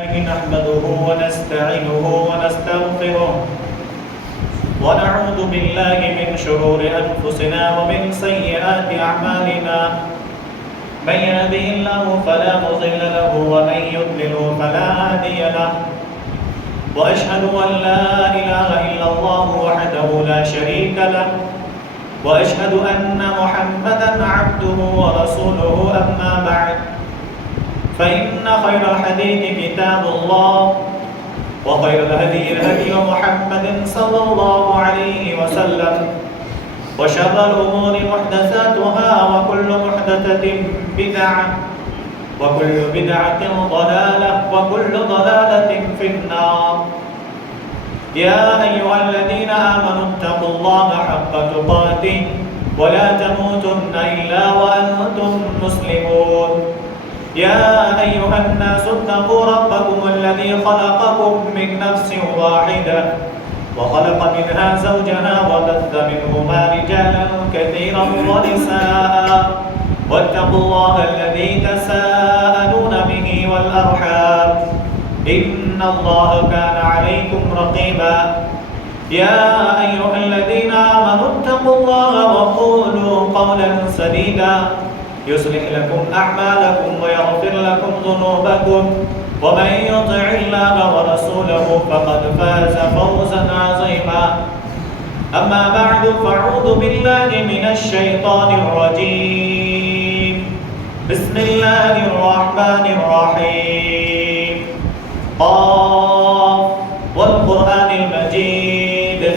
نحمده ونستعينه ونستغفره ونعوذ بالله من شرور أنفسنا ومن سيئات أعمالنا من يهده الله فلا مضل له ومن يضلل فلا هادي له وأشهد أن لا إله إلا الله وحده لا شريك له وأشهد أن محمدا عبده ورسوله أما بعد فإن خير الحديث كتاب الله وخير الهدي هدي محمد صلى الله عليه وسلم وشر الأمور محدثاتها وكل محدثة بدعة وكل بدعة ضلالة وكل ضلالة في النار يا أيها الذين آمنوا اتقوا الله حق تقاته ولا تموتن إلا وأنتم مسلمون يا أيها الناس اتقوا ربكم الذي خلقكم من نفس واحدة وخلق منها زوجها وبث منهما رجالا كثيرا ونساء واتقوا الله الذي تساءلون به والأرحام إن الله كان عليكم رقيبا يا أيها الذين آمنوا اتقوا الله وقولوا قولا سديدا يصلح لكم أعمالكم ويغفر لكم ذنوبكم ومن يطع الله ورسوله فقد فاز فوزا عظيما أما بعد فأعوذ بالله من الشيطان الرجيم بسم الله الرحمن الرحيم قاف والقرآن المجيد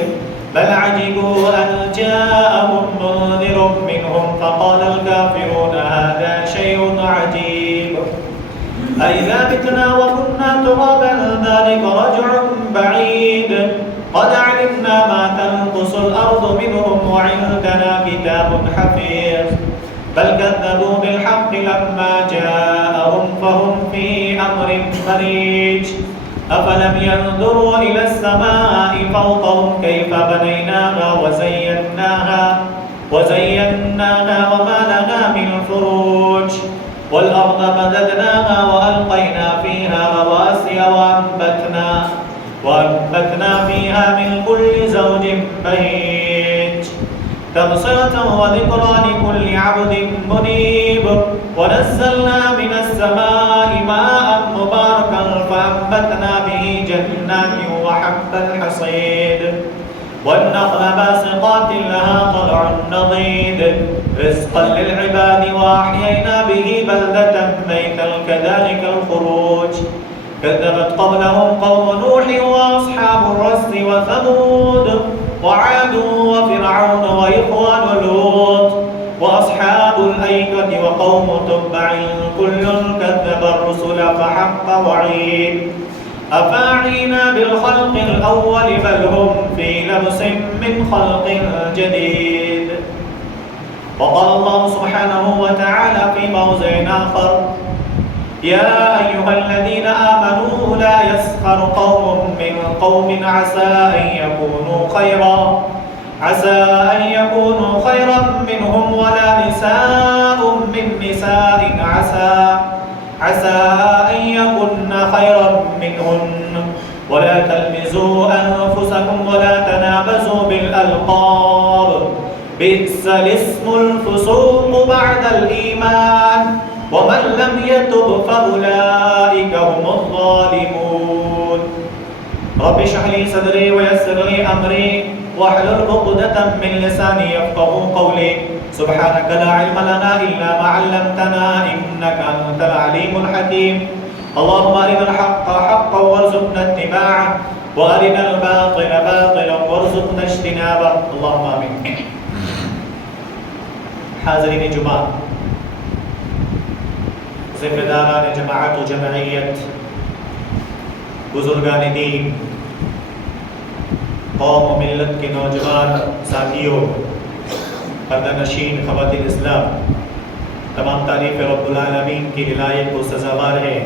بل عجبوا أن جاءهم منذر منهم فقال الكافرون هذا شيء عجيب أئذا متنا وكنا ترابا ذلك رجع بعيد قد علمنا ما تنقص الأرض منهم وعندنا كتاب حفيظ بل كذبوا بالحق لما جاءهم فهم في أمر مريج أفلم ينظروا إلى السماء فوقهم كيف بنيناها وزيناها وما لها من فروج والأرض مددناها وألقينا فيها رواسي وأنبتنا فيها من كل زوج بهيج تبصرة وذكرى لكل عبد منيب ونزلنا من السماء ماء مباركا فأنبتنا به جنات وحب الحصيد والنخل باسقات لها طلع نضيد رزقا للعباد وأحيينا به بلدة ميتا كذلك الخروج كذبت قبلهم قوم نوح وأصحاب الرس وثمود وعاد وفرعون وإخوان لوط وأصحاب الأيكة وقوم تبع كل كذب الرسل فحق وعيد أفاعينا بالخلق الأول بل هم في لبس من خلق جديد وقال الله سبحانه وتعالى في موضع آخر يا أيها الذين آمنوا لا يسخر قوم من قوم عسى أن يكونوا خيرا منهم ولا نساء من نساء عسى أن يكن خيرا منهن ولا تلمزوا أنفسكم ولا تنابزوا بالألقاب بئس الاسم الفسوق بعد الإيمان ومن لم يتب فأولئك هم الظالمون رب اشرح لي صدري ويسر لي أمري واحلل عقدة من لساني يفقهوا قولي سبحانك لا علم لنا إلا ما علمتنا إنك أنت العليم الحكيم اللهم أرنا الحق حقا وارزقنا اتباعه وأرنا الباطل باطلا وارزقنا اجتنابه اللهم آمين حاضرین جمعہ ذمہ داران جماعت و جمعیت بزرگان دین قوم و ملت کے نوجوان ساتھیوں پردہ نشین خواتین اسلام تمام تعریف رب العالمین کی ولایت کو سزاوار ہے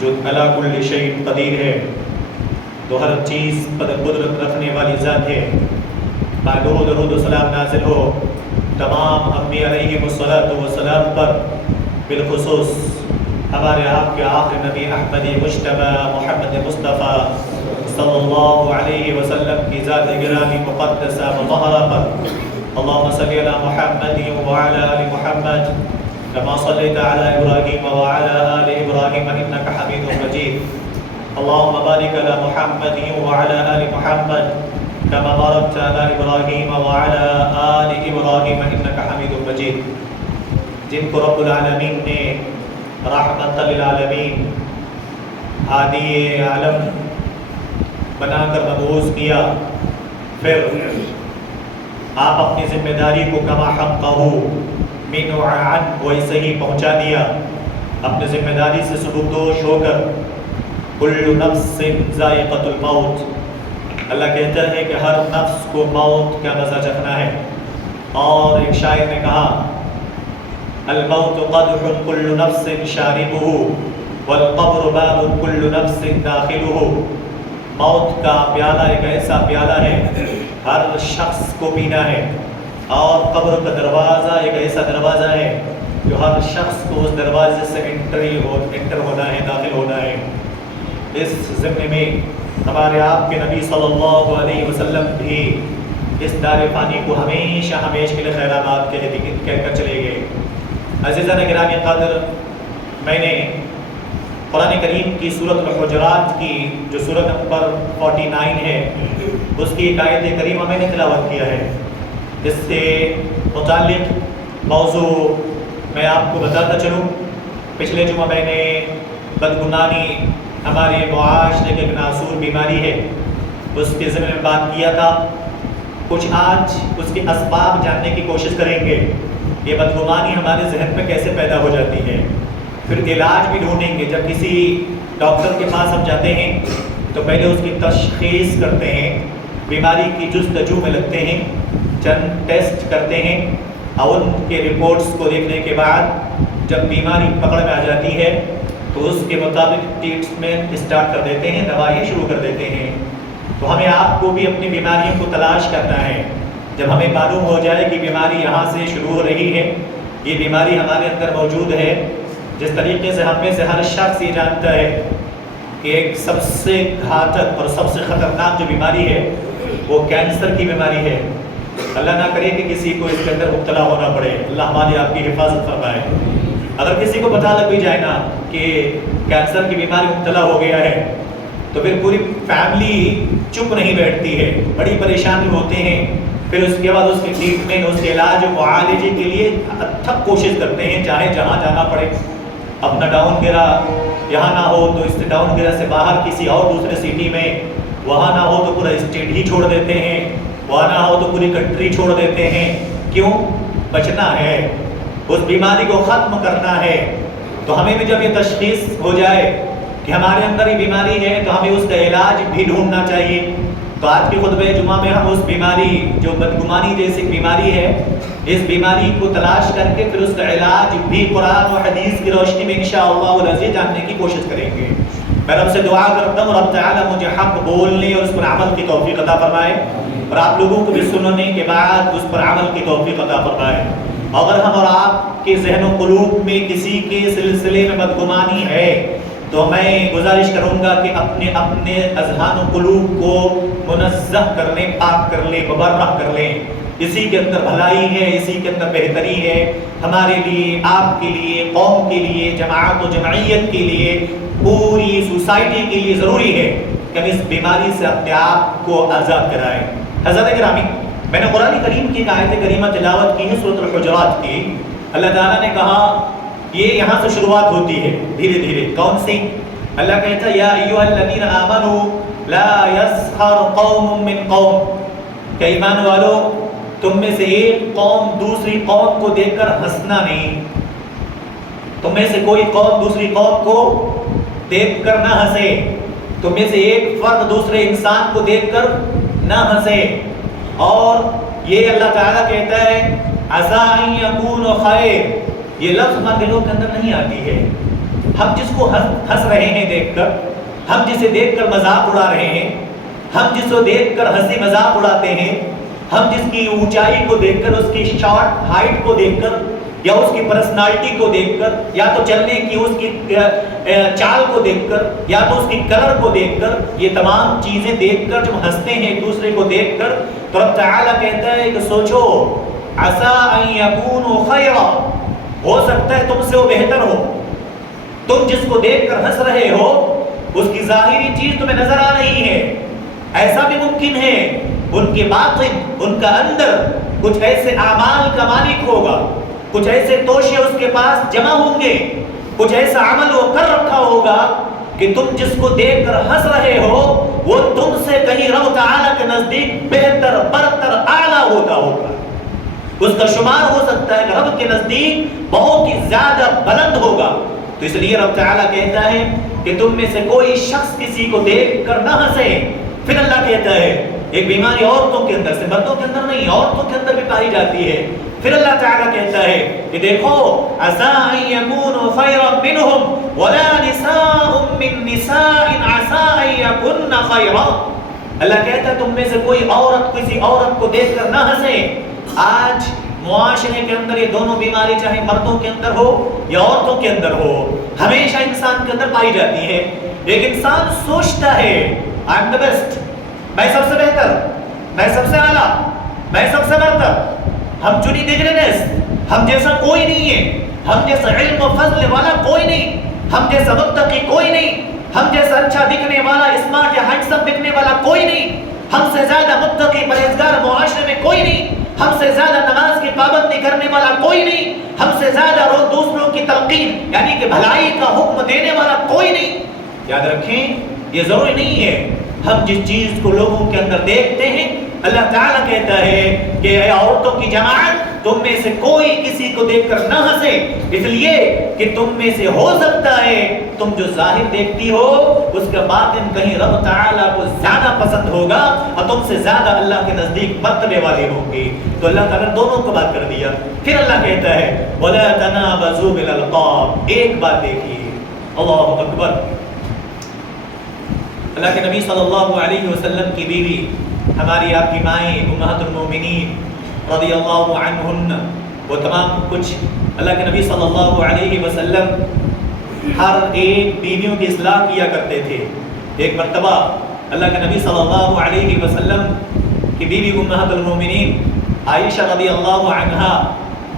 جو علی کل شیء قدیر ہے تو ہر چیز پر قدرت رکھنے والی ذات ہے درود و سلام نازل ہو تمام انبیاء علیہ الصلوۃ والسلام پر بالخصوص ہمارے آپ کے آخری نبی احمد مجتبی محمد مصطفیٰ صلی اللہ علیہ وسلم کی ذات گرامی مقدسہ مطہرہ پر اللہم صلی علی محمد وعلی آل محمد كما صليت على إبراهيم وعلى آل إبراهيم إنك حميد مجيد اللهم بارك على محمد وعلى آل محمد كما باركت على إبراهيم وعلى آل إبراهيم إنك حميد مجيد جن کو رب العالمین نے رحمت للعالمین ہادی عالم بنا کر مبعوث کیا، پھر آپ اپنی ذمہ داری کو کما حقہ من وعن ویسے ہی پہنچا دیا، اپنے ذمہ داری سے سبکدوش ہو کر کل نفس ذائقۃ الموت، اللہ کہتا ہے کہ ہر نفس کو موت کا مزہ چکھنا ہے۔ اور ایک شاعر نے کہا الموت قدح کل نفس شاربہ والقبر باب کل نفس داخلہ، موت کا پیالہ ایک ایسا پیالہ ہے ہر شخص کو پینا ہے، اور قبر کا دروازہ ایک ایسا دروازہ ہے جو ہر شخص کو اس دروازے سے انٹر ہونا ہے، داخل ہونا ہے۔ اس ضمن میں ہمارے آپ کے نبی صلی اللہ علیہ وسلم بھی اس دار فانی کو ہمیشہ ہمیشہ کے لیے خیرات کہہ کر چلے گئے۔ عزیزان گرامی قدر، میں نے قرآن کریم کی سورۃ الحجرات کی جو سورۃ نمبر 49 ہے اس کی ایک آیت کریمہ میں نے تلاوت کیا ہے۔ اس سے متعلق موضوع میں آپ کو بتاتا چلوں۔ پچھلے جمعہ میں نے بدگمانی ہمارے معاشرے کی ایک ناسور بیماری ہے اس کے ضمن میں بات کیا تھا۔ کچھ آج اس کے اسباب جاننے کی کوشش کریں گے، یہ بدگمانی ہمارے ذہن میں کیسے پیدا ہو جاتی ہے، پھر علاج بھی ڈھونڈیں گے۔ جب کسی ڈاکٹر کے پاس ہم جاتے ہیں تو پہلے اس کی تشخیص کرتے ہیں، بیماری کی جستجو میں لگتے ہیں، چند ٹیسٹ کرتے ہیں، اور ان کے رپورٹس کو دیکھنے کے بعد جب بیماری پکڑ میں آ جاتی ہے تو اس کے مطابق ٹریٹمنٹ اسٹارٹ کر دیتے ہیں، دوائیں شروع کر دیتے ہیں۔ تو ہمیں آپ کو بھی اپنی بیماریوں کو تلاش کرنا ہے۔ جب ہمیں معلوم ہو جائے کہ بیماری یہاں سے شروع ہو رہی ہے، یہ بیماری ہمارے اندر موجود ہے، جس طریقے سے ہم میں سے ہر شخص یہ جانتا ہے کہ ایک سب سے گھاتک اور سب سے خطرناک جو بیماری ہے وہ کینسر کی بیماری ہے۔ اللہ نہ کرے کہ کسی کو اس کے اندر مبتلا ہونا پڑے، اللہ ہماری آپ کی حفاظت فرمائے۔ اگر کسی کو پتہ لگ بھی جائے نا کہ کینسر کی بیماری مبتلا ہو گیا ہے تو پھر پوری فیملی چپ نہیں بیٹھتی ہے، بڑی پریشانی ہوتے ہیں، پھر اس کے بعد اس کی ٹریٹمنٹ، اس کے علاج و معالجے کے لیے اتھک کوشش کرتے ہیں، چاہے جہاں جانا پڑے۔ اپنا ڈاؤن گرا یہاں نہ ہو تو اس ڈاؤن گرا سے باہر کسی اور دوسرے سٹی میں، وہاں نہ ہو تو پورا اسٹیٹ ہی چھوڑ دیتے ہیں، وہاں نہ ہو تو پوری کنٹری چھوڑ دیتے ہیں۔ کیوں؟ بچنا ہے، اس بیماری کو ختم کرنا ہے۔ تو ہمیں بھی جب یہ تشخیص ہو جائے کہ ہمارے اندر یہ بیماری ہے تو ہمیں اس کا علاج بھی ڈھونڈنا چاہیے۔ تو آج کے خطبہ جمعہ میں ہم اس بیماری جو بدگمانی جیسی بیماری ہے، اس بیماری کو تلاش کر کے پھر اس کا علاج بھی قرآن و حدیث کی روشنی میں انشاءاللہ العزیز جاننے کی کوشش کریں گے۔ میں رب سے دعا کرتا ہوں رب تعالیٰ مجھے حق بولنے اور اس پر عمل کی توفیق عطا فرمائے، اور آپ لوگوں کو بھی سننے کے بعد اس پر عمل کی توفیق عطا فرمائے۔ اگر ہم اور آپ کے ذہن و قلوب میں کسی کے سلسلے میں بدگمانی ہے تو میں گزارش کروں گا کہ اپنے اذہان و قلوب کو منزہ کر لیں، پاک کر لیں، مبرہ کر لیں۔ اسی کے اندر بھلائی ہے، اسی کے اندر بہتری ہے، ہمارے لیے، آپ کے لیے، قوم کے لیے، جماعت و جمعیت کے لیے، پوری سوسائٹی کے لیے ضروری ہے کہ ہم اس بیماری سے اپنے آپ کو آزاد کرائیں۔ حضرت گرامی، میں نے قرآن کریم کی ایک آیت کریمہ تلاوت کی ہے سورۃ الحجرات کی۔ اللہ تعالیٰ نے کہا، یہ یہاں سے شروعات ہوتی ہے دھیرے دھیرے، کون سی؟ اللہ کہتا ہے یا ایھا الذین آمنوا لا یسخر قوم من قوم، کہ ایمان والو تم میں سے ایک قوم دوسری قوم کو دیکھ کر ہنسنا نہیں، تم میں سے کوئی قوم دوسری قوم کو دیکھ کر نہ ہنسے، تم میں سے ایک فرد دوسرے انسان کو دیکھ کر نہ ہنسے۔ اور یہ اللہ تعالیٰ کہتا ہے عسیٰ ان یکون خیر، یہ لفظ ہمارے دلوں کے اندر نہیں آتی ہے۔ ہم جس کو ہنس رہے ہیں دیکھ کر، ہم جسے دیکھ کر مذاق اڑا رہے ہیں، ہم جس کو دیکھ کر ہنسی مذاق اڑاتے ہیں، ہم جس کی اونچائی کو دیکھ کر، اس کی شارٹ ہائٹ کو دیکھ کر یا اس کی پرسنالٹی کو دیکھ کر، یا تو چلنے کی اس کی چال کو دیکھ کر، یا تو اس کی کلر کو دیکھ کر، یہ تمام چیزیں دیکھ کر جب ہنستے ہیں ایک دوسرے کو دیکھ کر، تو رب تعالیٰ کہتا ہے کہ سوچو عسیٰ ان یکونوا خیرا، ہو سکتا ہے تم سے وہ بہتر ہو. تم جس کو دیکھ کر ہنس رہے ہو اس کی ظاہری چیز تمہیں نظر آ رہی ہے، ایسا بھی ممکن ہے ان کے باطن، ان کا اندر کچھ ایسے اعمال کا مالک ہوگا، کچھ ایسے توشے اس کے پاس جمع ہوں گے، کچھ ایسا عمل وہ کر رکھا ہوگا کہ تم جس کو دیکھ کر ہنس رہے ہو وہ تم سے کہیں رب تعالیٰ کے نزدیک بہتر، برتر، اعلیٰ ہوتا ہوگا. اس کا شمار ہو سکتا ہے کہ رب کے نزدیک بہت ہی زیادہ بلند ہوگا. تو اس لیے رب تعالیٰ کہتا ہے کہ تم میں سے کوئی شخص کسی کو دیکھ کر نہ ہنسے. پھر اللہ کہتا ہے ایک بیماری عورتوں کے اندر سے، مردوں کے اندر نہیں، عورتوں کے اندر بھی پائی جاتی ہے. پھر اللہ تعالیٰ کہتا ہے کہ دیکھو عسیٰ ان یکونوا خیرا منہم ولا نساء من نساء عسیٰ ان یکن خیرا. اللہ کہتا ہے تم میں سے کوئی عورت کسی عورت کو دیکھ کر نہ ہنسے. آج معاشرے کے اندر یہ دونوں بیماری چاہے مردوں کے اندر ہو یا عورتوں کے اندر ہو ہمیشہ انسان کے اندر پائی جاتی ہے. ایک انسان سوچتا ہے آئی ایم دا بیسٹ، میں سب سے بہتر، میں سب سے اعلیٰ، میں سب سے برتر، ہم چنی ڈگریڈنس، ہم جیسا کوئی نہیں ہے، ہم جیسا علم و فضل والا کوئی نہیں، ہم جیسا متقی کوئی نہیں، ہم جیسا اچھا دکھنے والا، اسمارٹ یا ہینڈسم دکھنے والا کوئی نہیں، ہم سے زیادہ متقی پرہیزگار معاشرے میں کوئی نہیں، ہم سے زیادہ نماز کی پابندی کرنے والا کوئی نہیں، ہم سے زیادہ روز دوسروں کی تلقین یعنی کہ بھلائی کا حکم دینے والا کوئی نہیں. یاد رکھیں یہ ضروری نہیں ہے. ہم جس چیز کو لوگوں کے اندر دیکھتے ہیں اللہ تعالیٰ کہتا ہے کہ اے عورتوں کی جماعت تم میں سے کوئی کسی کو دیکھ کر نہ ہنسے، اس لیے کہ تم میں سے ہو سکتا ہے تم جو ظاہر دیکھتی ہو اس کا باطن کہیں رب تعالیٰ کو زیادہ پسند ہوگا اور تم سے زیادہ اللہ کے نزدیک مرتبے والی ہوگی. تو اللہ تعالیٰ نے دونوں کو بات کر دیا. پھر اللہ کہتا ہے وَلَا تَنَابَزُوا بِالْأَلْقَابِ. ایک بات دیکھیے، اللہ اکبر. اللہ کے نبی صلی اللہ علیہ وسلم کی بیوی، ہماری آپ کی مائیں امہات المومنین رضی اللہ عنہن، وہ تمام کچھ اللہ کے نبی صلی اللہ علیہ وسلم ہر ایک بیویوں کی اصلاح کیا کرتے تھے. ایک مرتبہ اللہ کے نبی صلی اللہ علیہ وسلم کی بیوی امہات المومنین عائشہ رضی اللہ عنہا،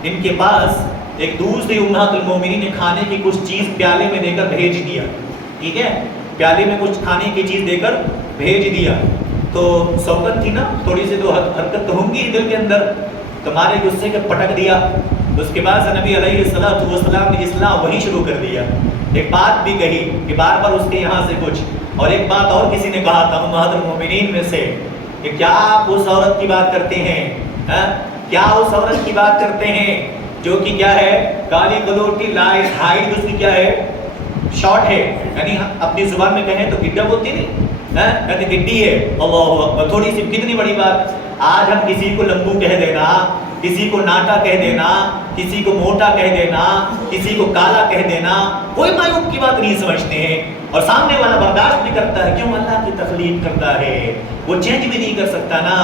ان کے پاس ایک دوسری امہات المومنین نے کھانے کی کچھ چیز پیالے میں دے کر بھیج دیا. ٹھیک ہے، پیالے میں کچھ کھانے کی چیز دے کر بھیج دیا. تو صحبت تھی نا، تھوڑی سی تو حرکت تو ہوں گی دل کے اندر، تمہارے غصے کے پٹک دیا. اس کے بعد نبی علیہ السلام نے اصلاح وہی شروع کر دیا. ایک بات بھی کہی کہ بار بار اس کے یہاں سے کچھ، اور ایک بات اور کسی نے کہا تھا امہات المومنین میں سے کہ کیا آپ اس عورت کی بات کرتے ہیں، کیا اس عورت کی بات کرتے ہیں جو کہ کیا ہے کالی کلوٹی لائٹ ہائٹ اس کی کیا ہے شارٹ ہے، یعنی اپنی زبان میں کہیں تو گڈا بولتی نہیں، کہتے گڈی ہے. اللہ اکبر، تھوڑی سی کتنی بڑی بات. آج ہم کسی کو لمبو کہہ دینا، کسی کو ناٹا کہہ دینا، کسی کو موٹا کہہ دینا، کسی کو کالا کہہ دینا کوئی معیوب کی بات نہیں سمجھتے ہیں، اور سامنے والا برداشت بھی کرتا ہے. کیوں؟ اللہ کی تخلیق کرتا ہے، وہ چینج بھی نہیں کر سکتا نا،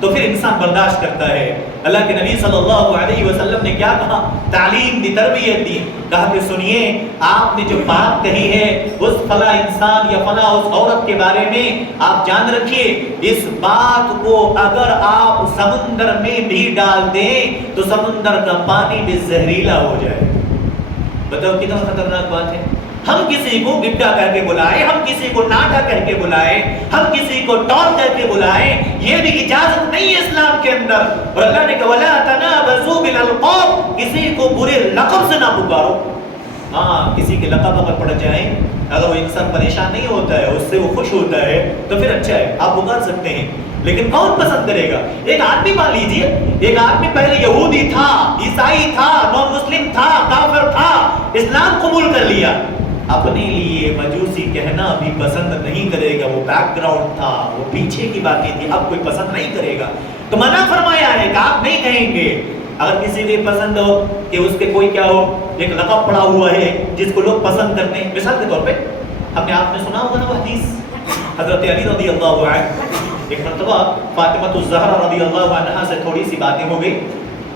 تو پھر انسان برداشت کرتا ہے. اللہ کے نبی صلی اللہ علیہ وسلم نے کیا کہا؟ تعلیم دی، تربیت دی. کہا کہ سنیے آپ نے جو بات کہی ہے اس فلاں انسان یا فلاں اس عورت کے بارے میں آپ جان رکھیے، اس بات کو اگر آپ سمندر میں بھی ڈال دیں تو سمندر کا پانی بھی زہریلا ہو جائے. بتاؤ کتنا خطرناک بات ہے. ہم کسی کو گڈا کہہ کے بلائیں، ہم کسی کو ناٹا کہہ کے بلائیں، ہم کسی کو ٹال کہہ کے بلائیں، یہ بھی اجازت نہیں ہے اسلام کے اندر. اور اللہ نے کہا وَلَا تَنَابَزُوا بِالْأَلْقَابِ، کسی کو برے لقب سے نہ پکارو. ہاں کسی کے لقب اگر پڑ جائیں، اگر وہ انسان پریشان نہیں ہوتا ہے، اس سے وہ خوش ہوتا ہے تو پھر اچھا ہے، آپ پکار سکتے ہیں. لیکن کون پسند کرے گا؟ ایک آدمی مان لیجیے، ایک آدمی پہلے یہودی تھا، عیسائی تھا، نان مسلم تھا، کافر تھا، اسلام قبول کر لیا، اپنے لیے مجوسی کہنا بھی پسند نہیں کرے گا. وہ بیک گراؤنڈ تھا، وہ پیچھے کی باتیں تھی، اب کوئی پسند نہیں کرے گا. تو منع فرمایا ہے کہ آپ نہیں کہیں گے. اگر کسی کو پسند ہو کہ اس کے کوئی کیا ہو ایک لقب پڑا ہوا ہے جس کو لوگ پسند کرتے ہیں، مثال کے طور پہ ہم نے آپ نے سنا ہوگا نا وہ حدیث حضرت علی رضی اللہ عنہ، ایک مرتبہ فاطمہ الزہرا رضی اللہ عنہا سے تھوڑی سی باتیں ہو گئی.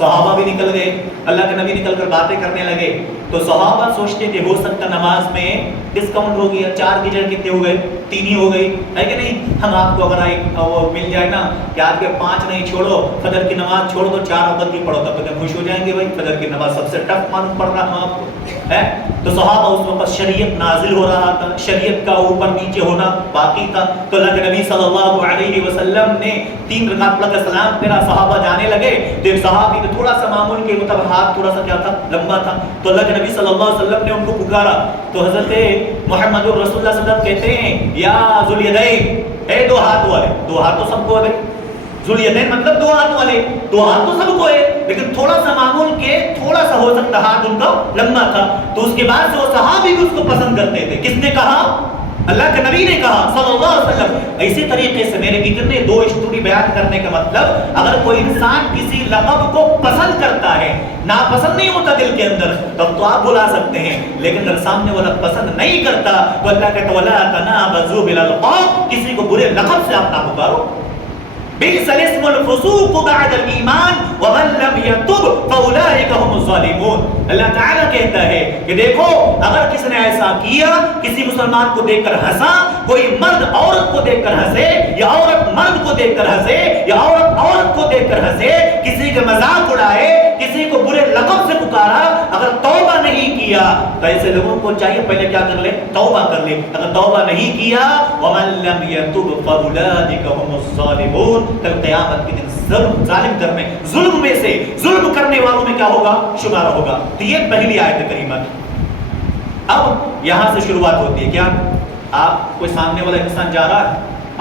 صحابہ بھی نکل گئے، اللہ کے نبی نکل کر باتیں کرنے لگے تو صحابہ سوچتے کہ ہو سکتا نماز میں ڈسکاؤنٹ ہو گیا، 4 کی جگہ کتنے ہو گئے، 3 ہی ہو گئی ہے کہ نہیں. ہم آپ کو اگر وہ مل جائے نا کہ آج کے 5 نہیں چھوڑو، فجر کی نماز چھوڑ دو، 4 وقت کی پڑھو، تب تک خوش ہو جائیں گے. بھائی فجر کی نماز سب سے ٹف معلوم پڑ رہا ہم آپ کو ہے. تو صحابہ اس وقت شریعت نازل ہو رہا تھا، شریعت کا اوپر نیچے ہونا باقی تھا. تو اللہ کے نبی صلی اللہ علیہ وسلم نے 3 رکعت پڑھ کر سلام پھیرا، صحابہ جانے لگے. تو ایک صحابی تو تھوڑا سا معمول کے مطلب ہاتھ تھوڑا سا کیا تھا، لمبا تھا. تو اللہ کے نبی صلی اللہ علیہ وسلم نے ان کو پکارا. تو حضرت محمد رسول اللہ صلی اللہ علیہ وسلم کہتے ہیں یا ذوالیدین، اے 2 ہاتھ والے. 2 ہاتھ تو سب کو ہے، ذوالیدین مطلب 2 ہاتھ والے، 2 ہاتھ تو سب کو ہے، لیکن تھوڑا سا معمول کے تھوڑا سا ہو سکتا ہاتھ ان کا لمبا تھا. تو اس کے بعد سے وہ صحابی بھی اس کو پسند کرتے تھے. کس نے کہا؟ اللہ کے نبی نے کہا صلی اللہ علیہ وسلم. اسی طریقے سے میرے اتنے 2 اسٹوری بیان کرنے کا مطلب، اگر کوئی انسان کسی لقب کو پسند کرتا ہے، ناپسند نہیں ہوتا دل کے اندر، تب تو آپ بلا سکتے ہیں، لیکن اگر سامنے والا پسند نہیں کرتا تو اللہ کہتا ولا تنابزوا بالالقاب، کسی کو برے لقب سے آپ نہ پکارو. بئس الاسم الفسوق بعد الایمان ومن لم يتب فاولئک هم الظالمون. اللہ تعالیٰ کہتا ہے کہ دیکھو اگر کسی نے ایسا کیا، کسی مسلمان کو دیکھ کر ہنسا، کوئی مرد عورت کو دیکھ کر ہنسے یا عورت مرد کو دیکھ کر ہنسے یا عورت عورت کو دیکھ کر ہنسے، کسی کے مذاق اڑائے، کسی کو برے لقب سے پکارا، اگر توبہ نہیں کیا تو ایسے لوگوں کو چاہیے پہلے کیا کر لے، توبہ کر لے. اگر توبہ نہیں کیا ومن لم يتب فاولئک هم الظالمون، کل قیامت کے دن ظلم میں سے ظلم کرنے والوں میں کیا ہوگا، شمار ہوگا. تو یہ پہلی آیت کریمہ. اب یہاں سے شروعات ہوتی ہے. کیا آپ کوئی سامنے والا انسان جا رہا ہے،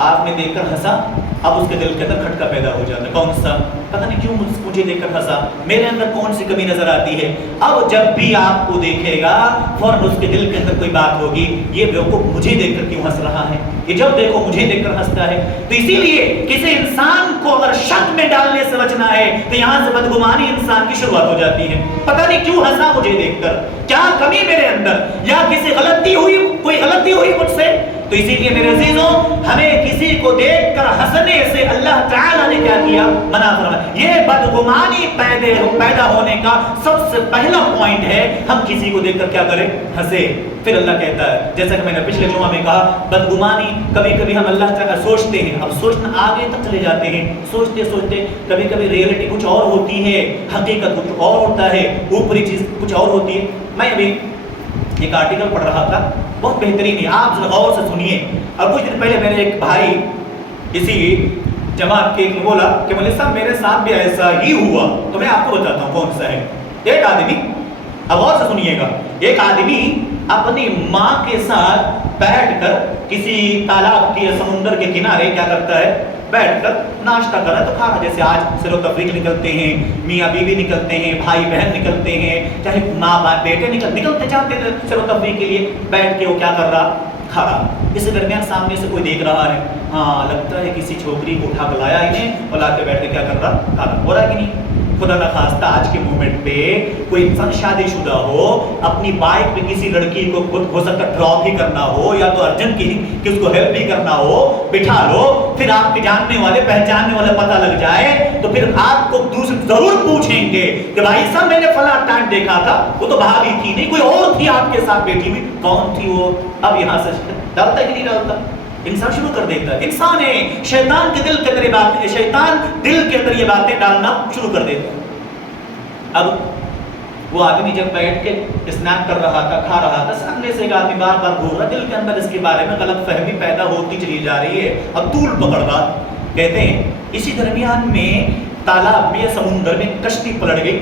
آپ نے دیکھ کر ہنسا، اب اس کے دل کے اندر کھٹکا پیدا ہو جاتا ہے. کون سا؟ پتہ نہیں کیوں مجھے دیکھ کر ہنسا، میرے اندر کون سی کمی نظر آتی ہے. اب جب بھی آپ کو دیکھے گا فوراً اس کے دل کے اندر کوئی بات ہوگی، یہ بیوقوف مجھے دیکھ کر کیوں ہنس رہا ہے، یہ جب دیکھو مجھے دیکھ کر ہنستا ہے. تو اسی لیے کسی انسان کو اگر شک میں ڈالنے سے بچنا ہے تو یہاں سے بدگمانی انسان کی شروعات ہو جاتی ہے. پتہ نہیں کیوں ہنسا مجھے دیکھ کر، کیا کمی میرے اندر، یا کسی غلطی ہوئی، کوئی غلطی ہوئی مجھ سے. تو اسی لیے میرے عزیزوں، ہمیں کسی کو دیکھ کر ہنسنے سے اللہ تعالیٰ نے کیا کیا، منع فرمایا. یہ بدگمانی پیدا ہونے کا سب سے پہلا پوائنٹ ہے، ہم کسی کو دیکھ کر کیا کریں، ہنسے. پھر اللہ کہتا ہے جیسا کہ میں نے پچھلے جمعہ میں کہا، بدگمانی کبھی کبھی ہم اللہ تعالیٰ سوچتے ہیں، اب سوچنا آگے تک چلے جاتے ہیں، سوچتے سوچتے کبھی کبھی ریئلٹی کچھ اور ہوتی ہے، حقیقت کچھ اور ہوتا ہے، اوپری چیز کچھ اور ہوتی ہے. میں ابھی ایک آرٹیکل پڑھ رہا تھا، بہت بہترین ہے، آپ ذرا غور سے سنیے. اور کچھ دن پہلے میرے ایک بھائی کسی جماعت کے بولا کہ مولوی صاحب میرے ساتھ بھی ایسا ہی ہوا. تو میں آپ کو بتاتا ہوں کون سا ہے. ایک آدمی، اب غور سے سنیے گا، ایک آدمی اپنی ماں کے ساتھ بیٹھ کر کسی تالاب کے سمندر کے کنارے کیا کرتا ہے، بیٹھ کر ناشتہ کر رہا ہے. تو کھا رہا، جیسے آج سیر و تفریح نکلتے ہیں، میاں بیوی نکلتے ہیں، بھائی بہن نکلتے ہیں، چاہے ماں باپ بیٹے نکلتے جاتے ہیں سیر و تفریح کے لیے، بیٹھ کے وہ کیا کر رہا، کھا رہا. اس درمیان سامنے سے کوئی دیکھ رہا ہے، ہاں لگتا ہے کسی چھوکری کو اٹھا کر لایا انہیں اور لا کے بیٹھ کے کیا کر رہا، کھا رہا. ہو رہا کہ نہیں؟ خدا نخواستہ آج کے مومنٹ پہ کوئی انسان شادی شدہ ہو، اپنی بائک پہ کسی لڑکی کو خود ہو سکتا ڈراپ ہی کرنا ہو یا تو ارجنٹ کی کہ اس کو ہیلپ بھی کرنا ہو، بٹھا لو. پھر آپ کے جاننے والے پہچاننے والے پتہ لگ جائے تو پھر آپ کو دوسرے ضرور پوچھیں گے کہ بھائی صاحب میں نے فلاں ٹائم دیکھا تھا، وہ تو بھابھی تھی نہیں، کوئی اور تھی آپ کے ساتھ بیٹھی ہوئی، کون تھی وہ. اب یہاں سے ڈالتا کہ نہیں ڈالتا، انسان شروع کر دیتا ہے. انسان ہے، شیطان کے دل کے اندر یہ باتیں، شیطان دل کے اندر یہ باتیں ڈالنا شروع کر دیتا ہے. اب وہ آدمی جب بیٹھ کے اسنیک کر رہا تھا، کھا رہا تھا، سامنے سے ایک آدمی بار بار گھور رہا، دل کے اندر اس کے بارے میں غلط فہمی پیدا ہوتی چلی جا رہی ہے. اب طول پکڑ رہا. کہتے ہیں اسی درمیان میں تالاب میں، سمندر میں کشتی پلٹ گئی،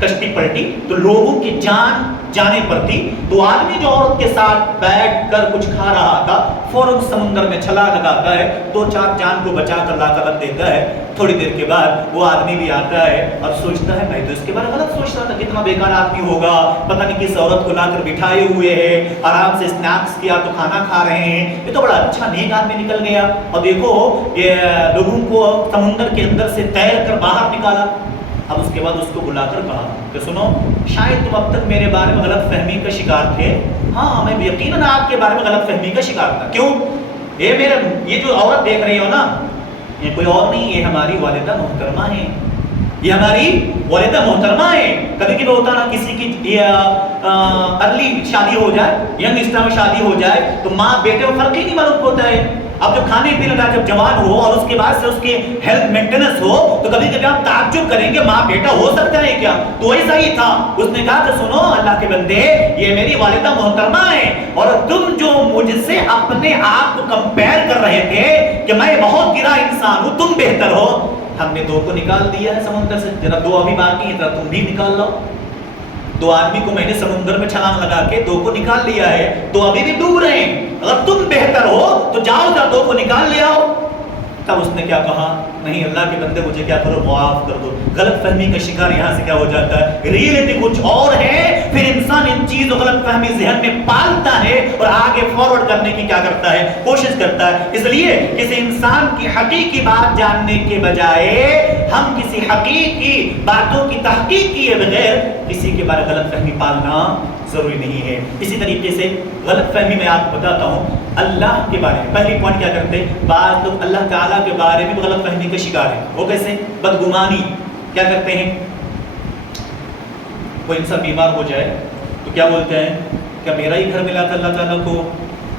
کشتی پلٹی تو لوگوں کی جان جانے پر تھی. تو آدمی جو عورت کے ساتھ بیٹھ کر کچھ کھا رہا تھا فوراً سمندر میں چھلانگ لگاتا ہے، 2-4 جان کو بچا کر لا کر رکھ دیتا ہے. تھوڑی دیر کے بعد وہ آدمی بھی آتا ہے اور سوچتا ہے میں تو اس کے بارے میں غلط سوچ رہا تھا، کتنا بیکار آدمی ہوگا، پتہ نہیں کس عورت کو لا کر بٹھائے ہوئے ہے، آرام سے اسنیکس کیا تو کھانا کھا رہے ہیں، یہ تو بڑا اچھا نیک آدمی نکل گیا. اور دیکھو یہ لوگوں کو سمندر کے اندر سے تیر کر باہر نکالا. اب اس کے بعد اس کو بلا کر کہا کہ سنو، شاید تم اب تک میرے بارے میں غلط فہمی کا شکار تھے. ہاں میں یقیناً آپ کے بارے میں غلط فہمی کا شکار تھا. کیوں؟ یہ جو عورت دیکھ رہی ہو نا، یہ کوئی اور نہیں، یہ ہماری والدہ محترمہ ہیں. یہ ہماری والدہ محترمہ ہے. کبھی کبھی ہوتا نا کسی کی ارلی شادی ہو جائے، ینگ اسٹار میں شادی ہو جائے تو ماں بیٹے کو فرق ہی نہیں معلوم ہوتا ہے. اب جب کھانے پینے کا جب جوان ہو اور اس کے بعد سے اس کے ہیلتھ مینٹیننس ہو تو کبھی کبھی آپ تعجب کریں گے ماں بیٹا ہو سکتا ہے کیا؟ تو ایسا ہی تھا. اس نے کہا کہ سنو اللہ کے بندے، یہ میری والدہ محترمہ ہے اور تم جو مجھ سے اپنے آپ کو کمپیئر کر رہے تھے کہ میں بہت گرا انسان ہوں، تم بہتر ہو، ہم نے 2 کو نکال دیا ہے سمندر سے، ذرا 2 ابھی باقی ہیں، ذرا تم بھی نکال لو. 2 آدمی کو میں نے سمندر میں چھلانگ لگا کے 2 کو نکال لیا ہے، 2 ابھی بھی ڈوب رہے ہیں. اگر تم بہتر ہو تو جاؤ 2 کو نکال لے آؤ. تب اس نے کیا کہا؟ نہیں اللہ کے بندے مجھے کیا کرو، معاف کر دو. غلط فہمی کا شکار یہاں سے کیا ہو جاتا ہے، ریئلٹی کچھ اور ہے، پھر انسان ان چیزوں غلط فہمی ذہن میں پالتا ہے اور آگے فارورڈ کرنے کی کیا کرتا ہے، کوشش کرتا ہے. اس لیے کسی انسان کی حقیقی بات جاننے کے بجائے ہم کسی حقیقی باتوں کی تحقیق کیے بغیر کسی کے بارے غلط فہمی پالنا ضروری نہیں ہے. اسی طریقے سے غلط فہمی میں آپ کو بتاتا ہوں اللہ کے بارے میں. پہلی پوائنٹ کیا کرتے ہیں، بعض لوگ اللہ تعالیٰ کے بارے میں غلط فہمی کا شکار ہیں. وہ کیسے؟ بدگمانی. کیا کرتے ہیں، کوئی انسان بیمار ہو جائے تو کیا بولتے ہیں، کیا میرا ہی گھر ملا تھا اللہ تعالیٰ کو،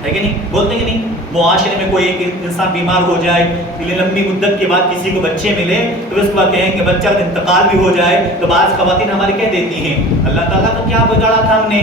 ہے کہ نہیں؟ بولتے کہ نہیں؟ معاشرے میں کوئی ایک انسان بیمار ہو جائے، لمبی مدت کے بعد کسی کو بچے ملے تو اس کے بعد کہیں کہ بچہ کا انتقال بھی ہو جائے تو بعض خواتین ہماری کہہ دیتی ہیں اللہ تعالیٰ کا کیا بگاڑا تھا ہم نے،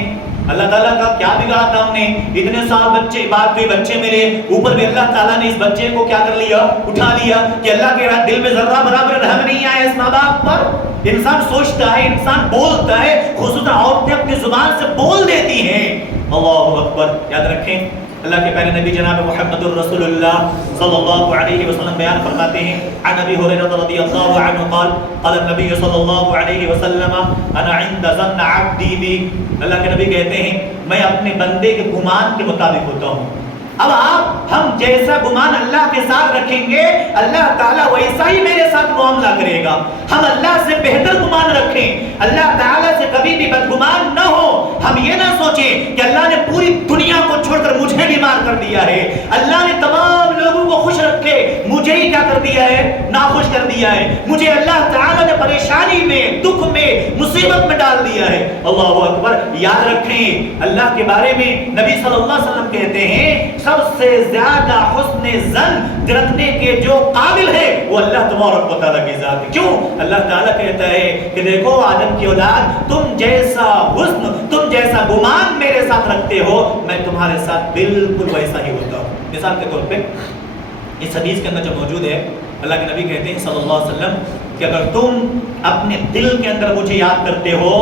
اللہ تعالیٰ کا کیا بگاڑا تھا ہم نے، اتنے سال بچے بعد کوئی بچے ملے، اوپر بھی اللہ تعالیٰ نے اس بچے کو کیا کر لیا، اٹھا لیا، کہ اللہ کے دل میں ذرہ برابر رحم نہیں آیا اس ماں باپ پر. انسان سوچتا ہے، انسان بولتا ہے، خصوصاً عورتیں اپنی زبان سے بول دیتی ہیں. اللہ اکبر. یاد رکھیں اللہ کے پیارے نبی جناب محمد الرسول اللہ صلی اللہ علیہ وسلم بیان فرماتے ہیں عن ابی ہریرہ رضی اللہ عنہ قال قال النبی صلی اللہ علیہ وسلم انا عند ظن عبدی بی. اللہ کے نبی کہتے ہیں میں اپنے بندے کے گمان کے مطابق ہوتا ہوں. اب آپ ہم جیسا گمان اللہ کے ساتھ رکھیں گے اللہ تعالیٰ ویسا ہی میرے ساتھ معاملہ کرے گا. ہم اللہ سے بہتر گمان رکھیں، اللہ تعالیٰ سے کبھی بھی بدگمان نہ ہو. ہم یہ نہ سوچیں کہ اللہ نے پوری دنیا کو چھوڑ کر مجھے بیمار کر دیا ہے، اللہ نے تمام لوگوں کو خوش رکھے مجھے ہی کیا کر دیا ہے، ناخوش کر دیا ہے، مجھے اللہ تعالیٰ نے پریشانی میں، دکھ میں، مصیبت میں ڈال دیا ہے. اللہ اکبر. یاد رکھیں اللہ کے بارے میں نبی صلی اللہ علیہ وسلم کہتے ہیں سب سے زیادہ حسن ظن رکھنے کے جو قابل ہے وہ اللہ تبارک و تعالیٰ کی ذات ہے. کیوں؟ اللہ تعالیٰ کہتا ہے کہ دیکھو آدم کی اولاد، تم جیسا حسن، تم جیسا گمان میرے ساتھ رکھتے ہو میں تمہارے ساتھ بالکل ویسا ہی ہوتا ہوں. مثال کے طور پہ اس حدیث کے اندر جو موجود ہے اللہ کے نبی کہتے ہیں صلی اللہ علیہ وسلم کہ اگر تم اپنے دل کے اندر مجھے یاد کرتے ہو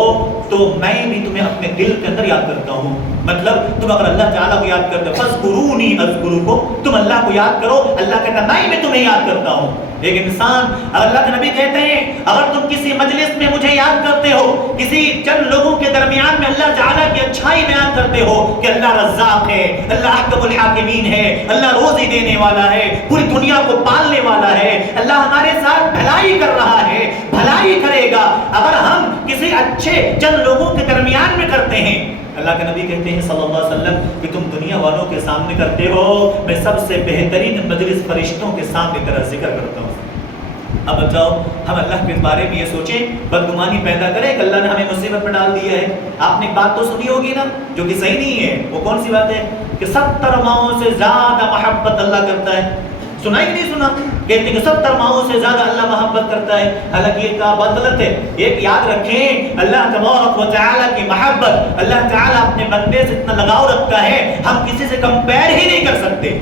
تو میں بھی تمہیں اپنے دل کے اندر یاد کرتا ہوں. مطلب تم اگر اللہ تعالیٰ کو یاد کرتے ہو فاذکرونی اذکرکم، تم اللہ کو یاد کرو اللہ کہتا ہے میں بھی تمہیں یاد کرتا ہوں. ایک انسان اللہ کے نبی کہتے ہیں اگر تم کسی مجلس میں مجھے یاد کرتے ہو، کسی چند لوگوں کے درمیان میں اللہ تعالیٰ کی اچھائی بیان کرتے ہو کہ اللہ رزاق ہے، اللہ احکم الحاکمین ہے، اللہ روزی دینے والا ہے، پوری دنیا کو پالنے والا ہے، اللہ ہمارے ساتھ بھلائی کر رہا ہے، بھلائی کرے گا. اگر ہم کسی اچھے چند لوگوں کے درمیان میں کرتے ہیں، اللہ کے نبی کہتے ہیں صلی اللہ علیہ وسلم کہ تم دنیا والوں کے سامنے کرتے ہو، میں سب سے بہترین مجلس فرشتوں کے سامنے تیرا ذکر کرتا ہوں. اب بتاؤ ہم اللہ کے بارے میں یہ سوچیں بدگمانی پیدا کرے کہ اللہ نے ہمیں مصیبت میں ڈال دیا ہے. آپ نے ایک بات تو سنی ہوگی نا جو کہ صحیح نہیں ہے، وہ کون سی بات ہے کہ 70 ماؤں سے زیادہ محبت اللہ کرتا ہے. سنا ہی نہیں سنا؟ کہتے ہیں کہ 70 ماؤں سے زیادہ اللہ محبت کرتا ہے. حالانکہ یہ بات غلط ہے. ایک یاد رکھیں اللہ تبارک و تعالیٰ کی محبت، اللہ تعالیٰ اپنے بندے سے اتنا لگاؤ رکھتا ہے ہم کسی سے کمپیئر ہی نہیں کر سکتے،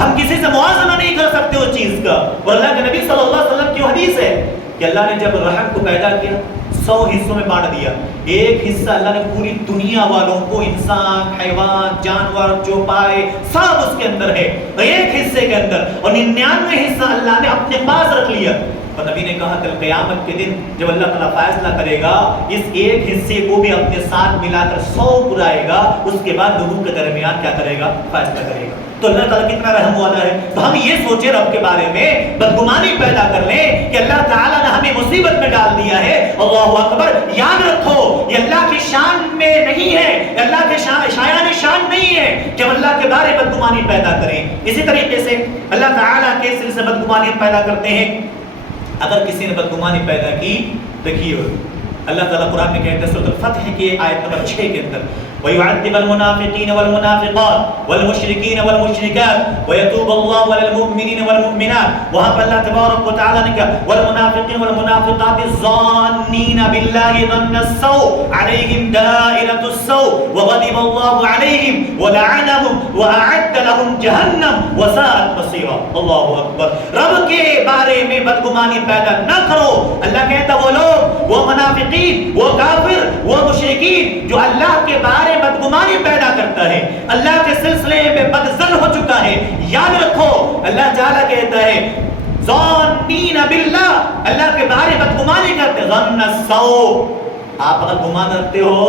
ہم کسی سے موازنہ نہیں کر سکتے اس چیز کا. اور اللہ کے نبی صلی اللہ علیہ وسلم کی حدیث ہے کہ اللہ نے جب رحم کو پیدا کیا 100 حصوں میں بانٹ دیا. ایک حصہ اللہ نے پوری دنیا والوں کو، انسان، حیوان، جانور جو پائے سب اس کے اندر ہے ایک حصے کے اندر، اور 99 حصہ اللہ نے اپنے پاس رکھ لیا. اور نبی نے کہا کل قیامت کے دن جب اللہ تعالیٰ فیصلہ کرے گا اس ایک حصے کو بھی اپنے ساتھ ملا کر 100 پرائے گا، اس کے بعد لوگوں کے درمیان کیا کرے گا، فیصلہ کرے گا. تو اللہ تعالیٰ کتنا رحم والا ہے. تو ہم یہ سوچیں رب کے بارے میں بدگمانی پیدا کر لیں کہ اللہ تعالیٰ نے ہمیں مصیبت میں ڈال دیا ہے. اللہ اکبر. یاد رکھو یہ اللہ کی شان میں نہیں ہے، اللہ کے شایان شان نہیں ہے کہ ہم اللہ کے بارے بدگمانی پیدا کریں. اسی طریقے سے اللہ تعالیٰ کے سلسلے سے بدگمانی پیدا کرتے ہیں. اگر کسی نے بدگمانی پیدا کی، دیکھیے اللہ تعالیٰ قرآن میں کہتے ہیں سورۃ الفتح کی آیت نمبر 6 کے اندر وَيُعَذِّبَ الْمُنَافِقِينَ وَالْمُنَافِقَاتِ وَالْمُشْرِكِينَ وَالْمُشْرِكَاتِ وَيَتُوبُ اللَّهُ عَلَى الْمُؤْمِنِينَ وَالْمُؤْمِنَاتِ وہاں پر اللہ تبارک و تعالیٰ نے کہا وَالْمُنَافِقِينَ وَالْمُنَافِقَاتِ الظَّانِّينَ بِاللَّهِ ظَنَّ السَّوْءِ عَلَيْهِمْ دَائِرَةُ السَّوْءِ وَغَضِبَ اللَّهُ عَلَيْهِمْ وَلَعَنَهُمْ وَأَعَدَّ لَهُمْ جَهَنَّمَ وَسَاءَتْ مَصِيرًا۔ اللہ اکبر۔ رب کے بارے میں بدگمانی پیدا نہ کرو۔ اللہ کہتا وہ لوگ، وہ منافقین، وہ کافر، وہ مشرکین جو اللہ کے بارے بدگمانی پیدا کرتا ہے، اللہ کے سلسلے میں بدظن ہو چکا ہے، یاد رکھو اللہ تعالیٰ کہتا ہے ظانین باللہ، اللہ کے بارے بدگمانی کرتے، ظن السوء، آپ اگر گمان رکھتے ہو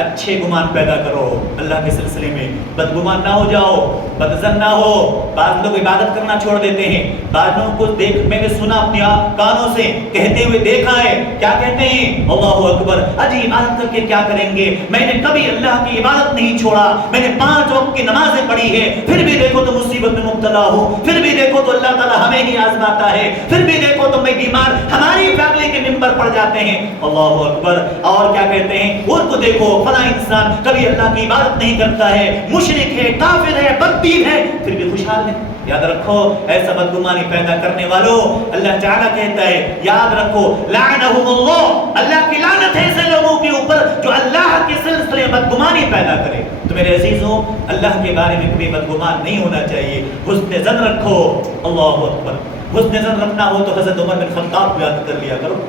اچھے گمان پیدا کرو اللہ کے سلسلے میں، بدگمان نہ ہو جاؤ، بدظن نہ ہو۔ بعض لوگ عبادت کرنا چھوڑ دیتے ہیں، بعض لوگوں کو میں نے سنا اپنے کانوں سے کہتے ہوئے دیکھا ہے، کیا کہتے ہیں اللہ اکبر، اجی عبادت کر کے کیا کریں گے، میں نے کبھی اللہ کی عبادت نہیں چھوڑا، میں نے 5 وقت کی نمازیں پڑھی ہے، پھر بھی دیکھو تو مصیبت میں مبتلا ہوں، پھر بھی دیکھو تو اللہ تعالیٰ ہمیں ہی آزماتا ہے، پھر بھی دیکھو تو میں بیمار، ہماری فیملی کے ممبر پڑ جاتے ہیں، اللہ اکبر۔ اور کیا کہتے ہیں ان کو دیکھو فلاں انسان کبھی اللہ کی عبادت نہیں کرتا ہے، مشرک ہے، کافر ہے، بددین ہے، پھر بھی خوشحال ہے۔ یاد رکھو ایسا بدگمانی پیدا کرنے والوں اللہ تعالیٰ کہتا ہے یاد رکھو لعنہم اللہ، اللہ کی لعنت ہے ایسے لوگوں کے اوپر جو اللہ کے سلسلے بدگمانی پیدا کرے۔ تو میرے عزیزوں اللہ کے بارے میں کبھی بدگمان نہیں ہونا چاہیے، حسن ظن رکھو۔ اللہ اکبر۔ حسن ظن رکھنا ہو تو حضرت عمر بن خطاب کو یاد کر لیا کرو۔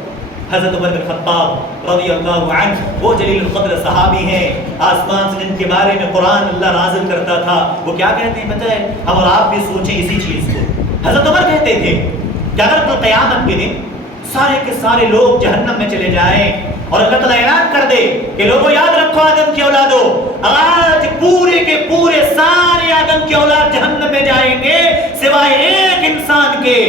حضرت عمر بن خطاب رضی اللہ عنہ وہ جلیل القدر صحابی ہیں، آسمان سے جن کے بارے میں قرآن اللہ نازل کرتا تھا، وہ کیا کہتے ہیں پتہ ہے؟ ہم اور آپ بھی سوچیں اسی چیز کو۔ حضرت عمر کہتے تھے کہ اگر کل قیامت کے دن سارے کے سارے لوگ جہنم میں چلے جائیں اور اللہ تعالیٰ اعلان کر دے کہ لوگوں یاد رکھو آدم کی اولادو، آج پورے کے پورے سارے آدم کی اولاد جہنم میں جائیں گے سوائے ایک انسان کے،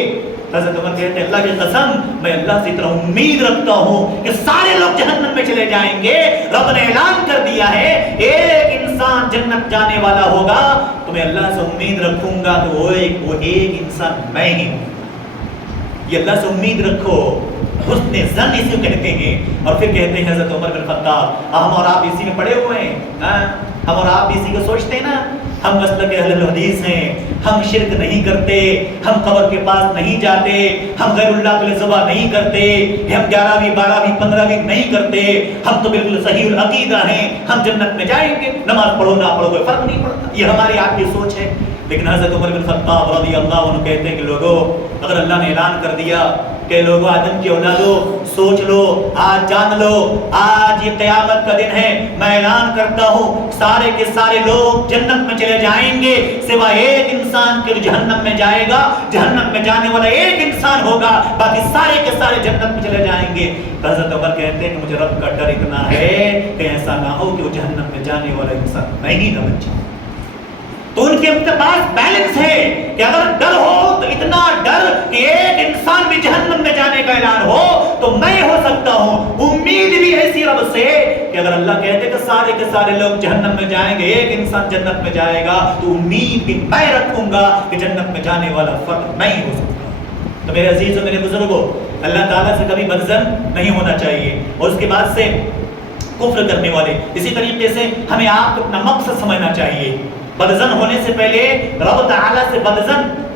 حضرت عمر کہتے ہیں اللہ کی قسم میں اللہ سے اتنا امید رکھتا ہوں کہ سارے لوگ جہنم میں چلے جائیں گے، رب نے اعلان کر دیا ہے ایک انسان جنت جانے والا ہوگا، تو میں اللہ سے امید رکھوں گا تو وہ ایک انسان میں ہی ہوں۔ یہ اللہ سے امید رکھو، حسن ظن اسے کہتے ہیں۔ اور پھر کہتے ہیں حضرت عمر بن خطاب ہم اور آپ اسی میں پڑے ہوئے ہیں، ہم اور آپ اسی کو سوچتے ہیں نا، ہم مسلک اہل الحدیث ہیں، ہم شرک نہیں کرتے، ہم قبر کے پاس نہیں جاتے، ہم غیر اللہ کے لیے ذبح نہیں کرتے، ہم 11ویں 12ویں 15ویں نہیں کرتے، ہم تو بالکل صحیح العقیدہ ہیں، ہم جنت میں جائیں گے، نماز پڑھو نہ پڑھو کوئی فرق نہیں پڑتا، یہ ہماری آپ کی سوچ ہے۔ لیکن حضرت عمر بن خطاب رضی اللہ عنہ کہتے ہیں کہ لوگوں اگر اللہ نے اعلان کر دیا کہ لوگوں آدم کی اولادو سوچ لو، آج جان لو، آج یہ قیامت کا دن ہے، میں اعلان کرتا ہوں سارے کے سارے لوگ جنت میں چلے جائیں گے سوائے ایک انسان کے جو جہنم میں جائے گا، جہنم میں جانے والا ایک انسان ہوگا، باقی سارے کے سارے جنت میں چلے جائیں گے۔ حضرت عمر کہتے ہیں کہ مجھے رب کا ڈر اتنا ہے کہ ایسا نہ ہو کہ وہ جہنم میں جانے والا انسان میں ہی نہ بن جاؤں۔ تو ان کے پاس بیلنس ہے کہ اگر ڈر ہو تو اتنا ڈر کہ ایک انسان بھی جہنم میں جانے کا اعلان ہو تو میں ہو سکتا ہوں، امید بھی ایسی رب سے کہ اگر اللہ کہتے کہ سارے کے سارے لوگ جہنم میں جائیں گے ایک انسان جنت میں جائے گا تو امید بھی میں رکھوں گا کہ جنت میں جانے والا فرد میں ہی ہو سکتا ہوں۔ تو میرے عزیز و میرے بزرگوں اللہ تعالیٰ سے کبھی بدظن نہیں ہونا چاہیے، اور اس کے بعد سے کفر کرنے والے اسی طریقے سے ہمیں آپ کو اپنا مقصد سمجھنا چاہیے۔ بدظن ہونے سے پہلے رب تعالیٰ سے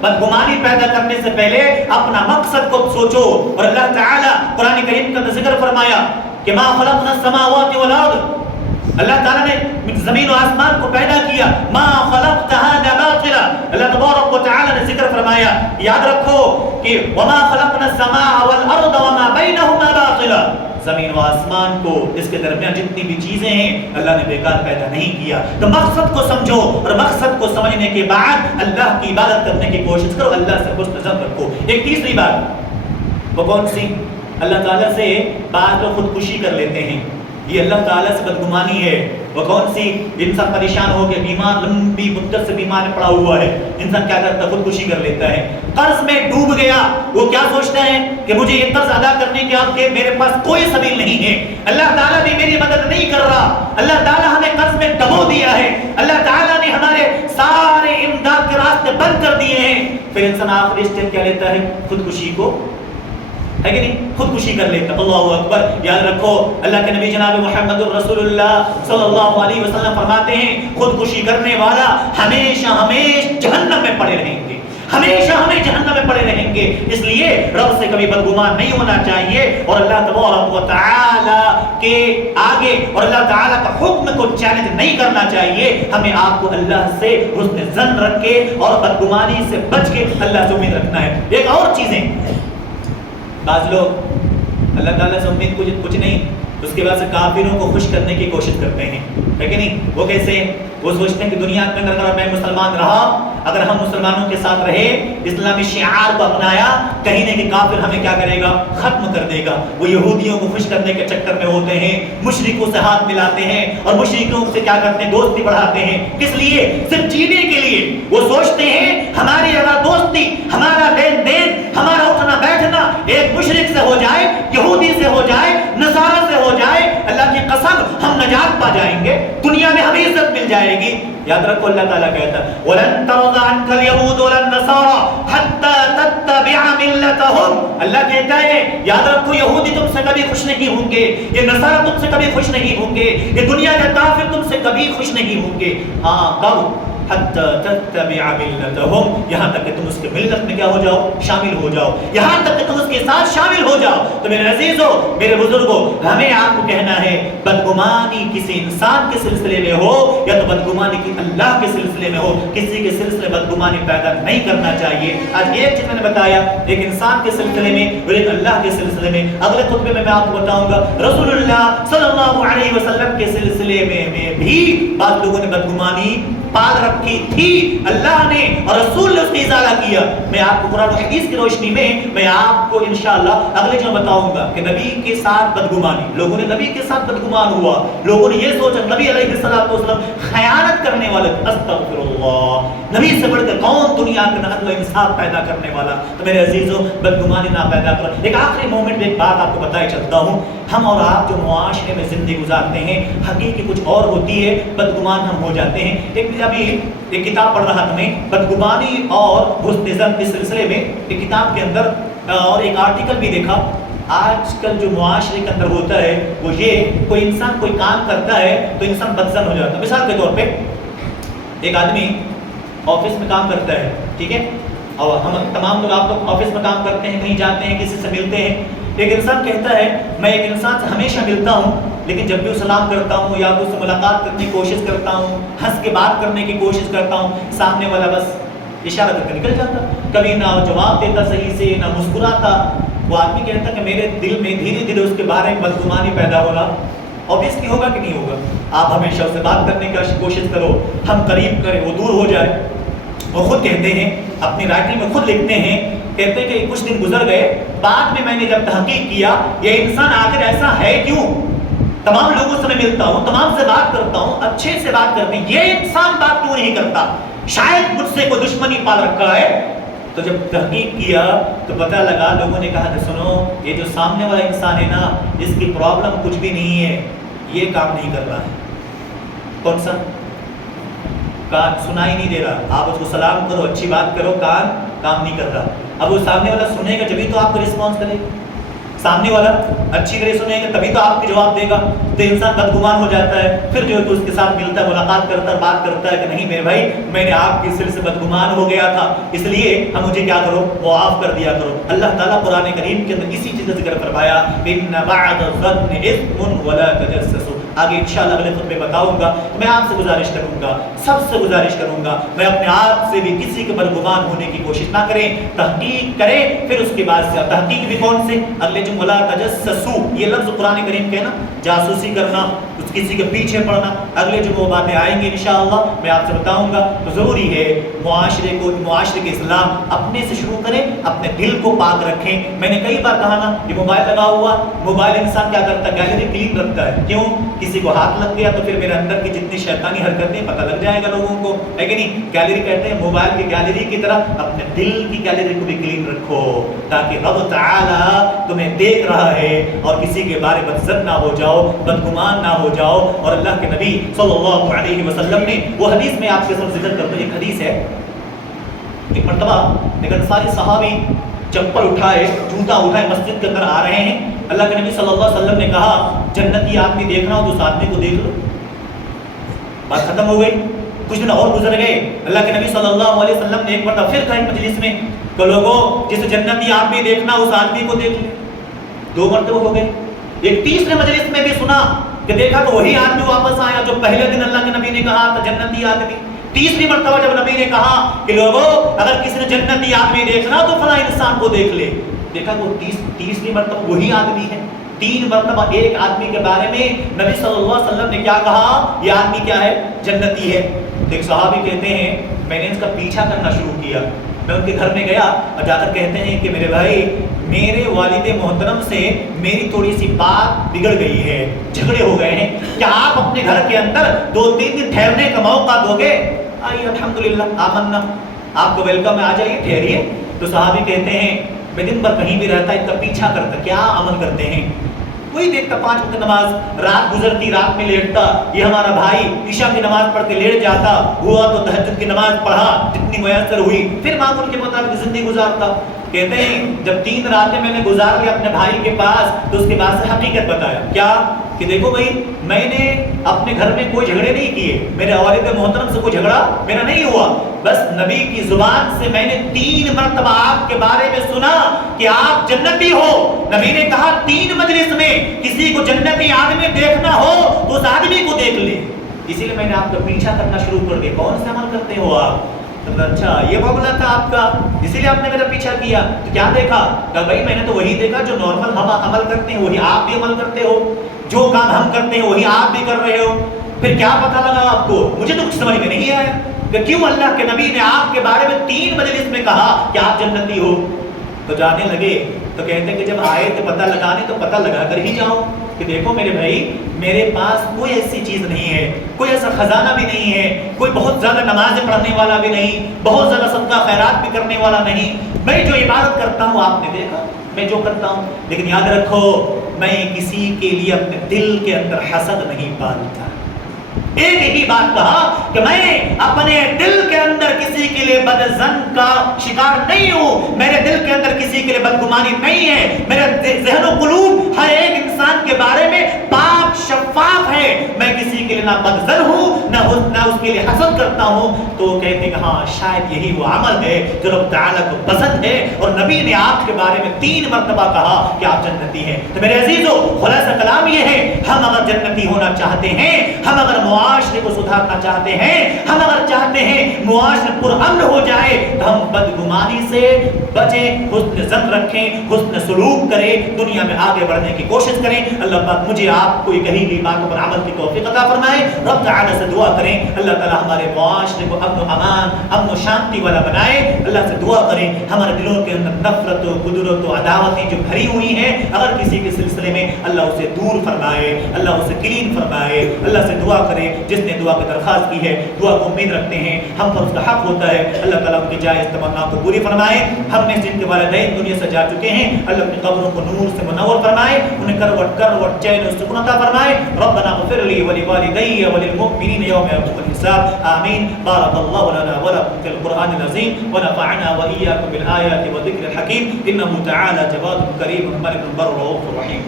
بدگمانی پیدا کرنے سے پہلے اپنا مقصد کو سوچو، اور اللہ تعالیٰ قرآن کریم کا ذکر فرمایا کہ ما خلقنا السماوات والارض، اللہ تعالیٰ نے زمین و آسمان کو پیدا کیا، ما خلقت هذا باطلا، اللہ تبارک و تعالیٰ نے ذکر فرمایا یاد رکھو کہ وما خلقنا السماء والارض وما بینہما باطلا، زمین و آسمان کو اس کے درمیان جتنی بھی چیزیں ہیں اللہ نے بیکار پیدا نہیں کیا۔ تو مقصد کو سمجھو، اور مقصد کو سمجھنے کے بعد اللہ کی عبادت کرنے کی کوشش کرو، اللہ سے حسن ظن رکھو۔ ایک تیسری بات وہ کون سی؟ اللہ تعالیٰ سے بعض لوگ خودکشی کر لیتے ہیں، یہ اللہ تعالیٰ سے بدگمانی ہے۔ وہ کون سی؟ انسان پریشان ہو کے بیمار، لمبی مدت سے بیمار پڑا ہوا ہے، انسان کیا کرتا ہے؟ خودکشی کر لیتا ہے۔ قرض میں ڈوب گیا، وہ کیا سوچتا ہے کہ مجھے یہ قرض ادا کرنے کے آپ کے میرے پاس کوئی سبیل نہیں ہے، اللہ تعالیٰ بھی میری مدد نہیں کر رہا، اللہ تعالیٰ ہمیں قرض میں ڈبو دیا ہے، اللہ تعالیٰ نے ہمارے سارے امداد کے راستے بند کر دیے ہیں۔ پھر انسان آخری اسٹیپ کیا لیتا ہے؟ خودکشی کو ہے کہ نہیں, خودکشی کر لیتا. اللہ اکبر. یاد رکھو اللہ کے نبی جناب محمد الرسول اللہ صلی اللہ علیہ وسلم فرماتے ہیں خودکشی کرنے والا ہمیشہ جہنم میں پڑے رہیں گے، ہمیشہ جہنم میں پڑے رہیں گے. اس لیے رب سے کبھی بدگمان نہیں ہونا چاہیے اور اللہ تبارک و تعالی کے آگے اور اللہ تعالی کا حکم کو چیلنج نہیں کرنا چاہیے. ہمیں آپ کو اللہ سے حسن ظن رکھ کے اور بدگمانی سے بچ کے اللہ سے امید رکھنا ہے. ایک اور چیزیں، بعض لوگ اللہ تعالیٰ سے امید کچھ نہیں، اس کے بعد سے کافروں کو خوش کرنے کی کوشش کرتے ہیں، ہے کہ نہیں. وہ کیسے؟ وہ سوچتے ہیں کہ دنیا میں اگر میں مسلمان رہا، اگر ہم مسلمانوں کے ساتھ رہے، اسلامی شعار کو اپنایا، کہیں نہ کہ کافر ہمیں کیا کرے گا؟ ختم کر دے گا. وہ یہودیوں کو خوش کرنے کے چکر میں ہوتے ہیں، مشرکوں سے ہاتھ ملاتے ہیں اور مشرکوں سے کیا کرتے ہیں؟ دوستی بڑھاتے ہیں. کس لیے؟ صرف جینے کے لیے. وہ سوچتے ہیں ہماری اگر دوستی، ہمارا لین دین، ہمارا اٹھنا بیٹھنا ایک مشرک سے ہو جائے، یہودی سے ہو جائے، نصارہ سے ہو جائے، اللہ کی قسم ہم نجات پا جائیں گے، دنیا میں ہمیں عزت مل جائے گی. یاد رکھو اللہ تعالیٰ کہتا ہے وَلَن تَرْضَ عَنْكَ الْيَهُودُ وَلَا النَّصَارَى حَتَّى تَتَّبِعَ مِلَّتَهُمْ. اللہ کہتا ہے یاد رکھو یہودی تم سے کبھی خوش نہیں ہوں گے، یہ نصارہ تم سے کبھی خوش نہیں ہوں گے، یہ دنیا کے کافر تم سے کبھی خوش نہیں ہوں گے. ہاں کب؟ حَتَّى تَتَّبِعَ مِلَّتَهُمْ، یہاں تک کہ تم اس کے ملت میں کیا ہو جاؤ؟ شامل ہو جاؤ. یہاں تک کہ تم اس کے ساتھ شامل ہو جاؤ. تو میرے عزیزو، میرے بزرگوں، ہمیں آپ کو کہنا ہے بدگمانی کسی انسان کے سلسلے میں ہو یا تو بدگمانی کی اللہ کے سلسلے میں ہو، کسی کے سلسلے بدگمانی پیدا نہیں کرنا چاہیے. آج ایک چیز میں نے بتایا، ایک انسان کے سلسلے میں اور ایک اللہ کے سلسلے میں. اگلے خطبے میں آپ کو بتاؤں گا رسول اللہ صلی اللہ علیہ وسلم کے سلسلے میں بھی بعض لوگوں نے بدگمانی پال رکھی تھی، اللہ نے اور رسول نے اس کی ازالہ کیا. میں آپ کو قرآن و حدیث کی روشنی میں آپ کو انشاءاللہ اگلے جو بتاؤں گا کہ نبی کے ساتھ بدگمانی، لوگوں نے نبی کے ساتھ بدگمان ہوا، لوگوں نے یہ سوچا نبی علیہ الصلوۃ والسلام خیانت کرنے والے، استغفر اللہ، نبی سے بڑھ کر کون دنیا کے عدل و انصاف پیدا کرنے والا. تو میرے عزیزوں بدگمانی نہ پیدا کرو. ایک آخری مومنٹ میں ایک بات آپ کو بتائی چلتا ہوں، ہم اور آپ جو معاشرے میں زندگی گزارتے ہیں حقیقی کچھ اور ہوتی ہے، بدگمان ہم ہو جاتے ہیں. ایک کتاب پڑھ رہا تھا میں بدگمانی اور حسن ظن کے سلسلے میں، ایک کتاب کے اندر اور ایک آرٹیکل بھی دیکھا. آج کل جو معاشرے کے اندر ہوتا ہے وہ یہ، کوئی انسان کوئی کام کرتا ہے تو انسان بدظن ہو جاتا ہے. مثال کے طور پہ ایک آدمی آفس میں کام کرتا ہے، ٹھیک ہے، اور ہم تمام لوگ آپ لوگ آفس میں کام کرتے ہیں، کہیں جاتے ہیں، کسی سے ملتے ہیں. ایک انسان کہتا ہے میں ایک انسان سے ہمیشہ ملتا ہوں، لیکن جب بھی وہ سلام کرتا ہوں یا اس سے ملاقات کرنے کی کوشش کرتا ہوں، ہنس کے بات کرنے کی کوشش کرتا ہوں، سامنے والا بس اشارہ کر کے نکل جاتا، کبھی نہ جواب دیتا صحیح سے، نہ مسکراتا. وہ آدمی کہتا کہ میرے دل میں دھیرے دھیرے اس کے بارے میں بدگمانی پیدا ہو رہا. آبویس کی ہوگا کہ نہیں ہوگا؟ آپ ہمیشہ اس سے بات کرنے کی کوشش کرو، ہم قریب کریں وہ دور ہو جائے. وہ خود کہتے ہیں، اپنی رائٹنگ میں خود لکھتے ہیں، کہتے ہیں کہ کچھ دن گزر گئے، بعد میں نے جب تحقیق کیا یہ انسان آخر ایسا ہے کیوں؟ تمام لوگوں سے میں ملتا ہوں، تمام سے بات کرتا ہوں، اچھے سے بات کرتے ہیں، یہ انسان بات کیوں نہیں کرتا؟ شاید مجھ سے کوئی دشمنی پال رکھا ہے. تو جب تحقیق کیا تو پتہ لگا، لوگوں نے کہا کہ سنو یہ جو سامنے والا انسان ہے نا، اس کی پرابلم کچھ بھی نہیں ہے، یہ کام نہیں کر رہا ہے. کون سا؟ کان سنائی نہیں دے رہا. آپ اس کو سلام کرو، اچھی بات کرو، کام نہیں کر رہا. اب وہ سامنے والا سنے گا جبھی تو آپ کو رسپانس کرے گا، سامنے والا اچھی طرح سنے گا تبھی تو آپ کو جواب دے گا. تو انسان بدگمان ہو جاتا ہے، پھر جو ہے تو اس کے ساتھ ملتا ہے، ملاقات کرتا ہے، بات کرتا ہے کہ نہیں میرے بھائی میں نے آپ کے سلسلے سے بدگمان ہو گیا تھا، اس لیے ہم مجھے کیا کرو، معاف کر دیا کرو. اللہ تعالیٰ قرآن کریم کے اندر اسی چیز کا ذکر فرمایا ان بعد الظن اثم ولا تجسسوا. آگے انشاءاللہ اگلے خطبے بتاؤں گا. میں آپ سے گزارش کروں گا، سب سے گزارش کروں گا، میں اپنے آپ سے بھی کسی کے بدگمان ہونے کی کوشش نہ کریں، تحقیق کریں. پھر اس کے بعد سے تحقیق بھی کون سے؟ اگلے جو ولا تجسسوا یہ لفظ قرآن کریم کے نا، جاسوسی کرنا، کسی کے پیچھے پڑنا، اگلے جو وہ باتیں آئیں گی انشاءاللہ میں آپ سے بتاؤں گا. تو ضروری ہے معاشرے کے اسلام اپنے سے شروع کریں، اپنے دل کو پاک رکھیں. میں نے کئی بار کہا نا، یہ موبائل لگا ہوا، موبائل انسان کیا کرتا ہے؟ گیلری کلین رکھتا ہے. کیوں؟ کسی کو ہاتھ لگ گیا تو پھر میرے اندر کی جتنی شیطانی حرکتیں پتہ لگ جائے گا لوگوں کو، ہے کہ نہیں؟ گیلری کہتے ہیں موبائل کی گیلری کی طرح اپنے دل کی گیلری کو بھی کلین رکھو، تاکہ رب تعالی تمہیں دیکھ رہا ہے اور کسی کے بارے میں بدظن نہ ہو جاؤ، بدگمان نہ ہو جاؤ. اور اللہ کے نبی صلی اللہ علیہ وسلم نے وہ حدیث میں آپ کے ساتھ ذکر کرتا ہوں. ایک حدیث ہے، ایک مرتبہ ایک انصاری صحابی چپل اٹھائے جوتا اٹھائے مسجد کے اندر آ رہے ہیں. اللہ کے نبی صلی اللہ علیہ وسلم نے کہا جنتی آدمی دیکھنا ہو تو اس آدمی کو دیکھ لو. بات ختم ہو گئی. کچھ دن اور گزر گئے. اللہ کے نبی صلی اللہ علیہ وسلم نے ایک مرتبہ پھر کہا مجلس میں کہ لوگوں جس جنتی آدمی دیکھنا اس آدمی کو دیکھ لے. 2 مرتبہ ہو گئے. ایک تیسرے مجلس میں بھی سنا کہ دیکھا تو وہی آدمی واپس آیا جو پہلے دن اللہ کے نبی نے کہا تھا جنتی آدمی. تیسری مرتبہ جب نبی نے کہا کہ لوگوں اگر کسی نے جنتی آدمی دیکھنا تو فلاں انسان کو دیکھ لے. دیکھا وہ تیسری مرتبہ وہی آدمی ہے. 3 مرتبہ ایک آدمی کے بارے میں نبی صلی اللہ علیہ وسلم نے کیا کہا؟ یہ آدمی کیا ہے؟ جنتی ہے. تو ایک صحابی کہتے ہیں میں نے اس کا پیچھا کرنا شروع کیا. میں ان کے گھر میں گیا اور جا کر کہتے ہیں کہ میرے بھائی میرے والد محترم سے میری تھوڑی سی بات بگڑ گئی ہے, جھگڑے ہو گئے ہیں, کیا آپ اپنے گھر کے اندر 2-3 دن ٹھہرنے کا موقع دو گے؟ آئیے الحمدللہ آمنا, آپ کو ویلکم ہے, آ جائیے ٹھہریے. تو صحابی کہتے ہیں میں دن بھر کہیں بھی رہتا ان کا پیچھا کرتا, کیا عمل کرتے ہیں؟ وہی دیکھتا 5 وقت نماز, رات گزرتی رات میں لیٹتا, یہ ہمارا بھائی عشاء کی نماز پڑھ کے لیٹ جاتا, ہوا تو تہجد کی نماز پڑھا جتنی میسر ہوئی, پھر معمول کے مطابق زندگی گزارتا. کہتے ہیں جب 3 راتیں میں نے گزار لی اپنے بھائی کے پاس تو اس کے بعد سے حقیقت بتایا. کیا کہ دیکھو بھائی میں نے اپنے گھر میں کوئی جھگڑے نہیں کیے, میرے والد محترم سے کوئی جھگڑا میرا نہیں ہوا, بس نبی کی زبان سے میں نے 3 مرتبہ آپ کے بارے میں سنا کہ آپ جنتی ہو. نبی نے کہا 3 مجلس میں کسی کو جنتی آدمی دیکھنا ہو تو اس آدمی کو دیکھ لے. اسی لیے میں نے آپ کا پیچھا کرنا شروع کر دیا. کون سے عمل کرتے ہو آپ؟ اچھا یہ معاملہ تھا آپ کا, اسی لیے آپ نے میرا پیچھا کیا. تو کیا دیکھا؟ کہ بھائی میں نے تو وہی دیکھا جو نارمل ہم عمل کرتے ہیں وہی آپ بھی عمل کرتے ہو, جو کام ہم کرتے ہیں وہی آپ بھی کر رہے ہو. پھر کیا پتہ لگا آپ کو؟ مجھے تو کچھ سمجھ میں نہیں آیا کہ کیوں اللہ کے نبی نے آپ کے بارے میں 3 مجلس میں کہا کہ آپ جنتی ہو. تو جانے لگے تو کہتے ہیں کہ جب آئے تو پتہ لگانے تو پتہ لگا کر ہی جاؤ کہ دیکھو میرے بھائی میرے پاس کوئی ایسی چیز نہیں ہے, کوئی ایسا خزانہ بھی نہیں ہے, کوئی بہت زیادہ نمازیں پڑھنے والا بھی نہیں, بہت زیادہ صدقہ خیرات بھی کرنے والا نہیں. میں جو عبادت کرتا ہوں آپ نے دیکھا میں جو کرتا ہوں, لیکن یاد رکھو میں کسی کے لیے اپنے دل کے اندر حسد نہیں پالتا. ایک ہی بات کہا کہ میں اپنے دل کے اندر کسی کے لیے بدظن کا شکار نہیں ہوں, میرے دل کے اندر کسی کے لیے بدگمانی نہیں ہے, میرے ذہن و قلوب ہر ایک انسان کے بارے میں پاک شفاف ہے, میں کسی کے لیے نہ بدظن ہوں نہ اس کے لیے حسد کرتا ہوں. تو کہتے ہیں کہ ہاں شاید یہی وہ عمل ہے جو رب تعالیٰ کو پسند ہے, اور نبی نے آپ کے بارے میں 3 مرتبہ کہا کہ آپ جنتی ہیں. تو میرے عزیزو خلاصہ کلام یہ ہے, ہم اگر جنتی ہونا چاہتے ہیں, ہم اگر معاشرے کو سدھارنا چاہتے ہیں, ہم اگر چاہتے ہیں معاشرے پرامن ہو جائے تو ہم بدگمانی سے بچیں, حسن ظن رکھیں, حسن سلوک کریں, دنیا میں آگے بڑھنے کی کوشش کریں. اللہ پاک مجھے آپ کو کہی گئی باتوں پر عمل کی توفیق عطا فرمائے. رب تعالی سے دعا کریں اللہ تعالی ہمارے معاشرے کو امن و امان امن و شانتی والا بنائے. اللہ سے دعا کریں ہمارے دلوں کے اندر نفرت و قدرت و عداوتیں جو بھری ہوئی ہیں اگر کسی کے سلسلے میں اللہ اسے دور فرمائے, اللہ اسے کلین فرمائے. اللہ سے دعا کریں جس نے دعا کی درخواست کی ہے, دعا کو امید رکھتے ہیں ہم پر اس کا حق ہوتا ہے, اللہ تعالیٰ ان کی جائز تمنا کو پوری فرمائے. ہم نے جن کے والدین دنیا سے جا چکے ہیں اللہ اپنی قبروں کو نور سے منور فرمائے, انہیں کروٹ چین و سکون عطا فرمائے. ربنا اغفر لي ولوالدي وللمؤمنين يوم يقوم الحساب. آمين. بارك الله لنا ولكم في القرآن العظيم ونفعنا وإياكم بالآيات والذكر الحكيم. إنه تعالى جواد كريم ملك بر رؤوف رحيم.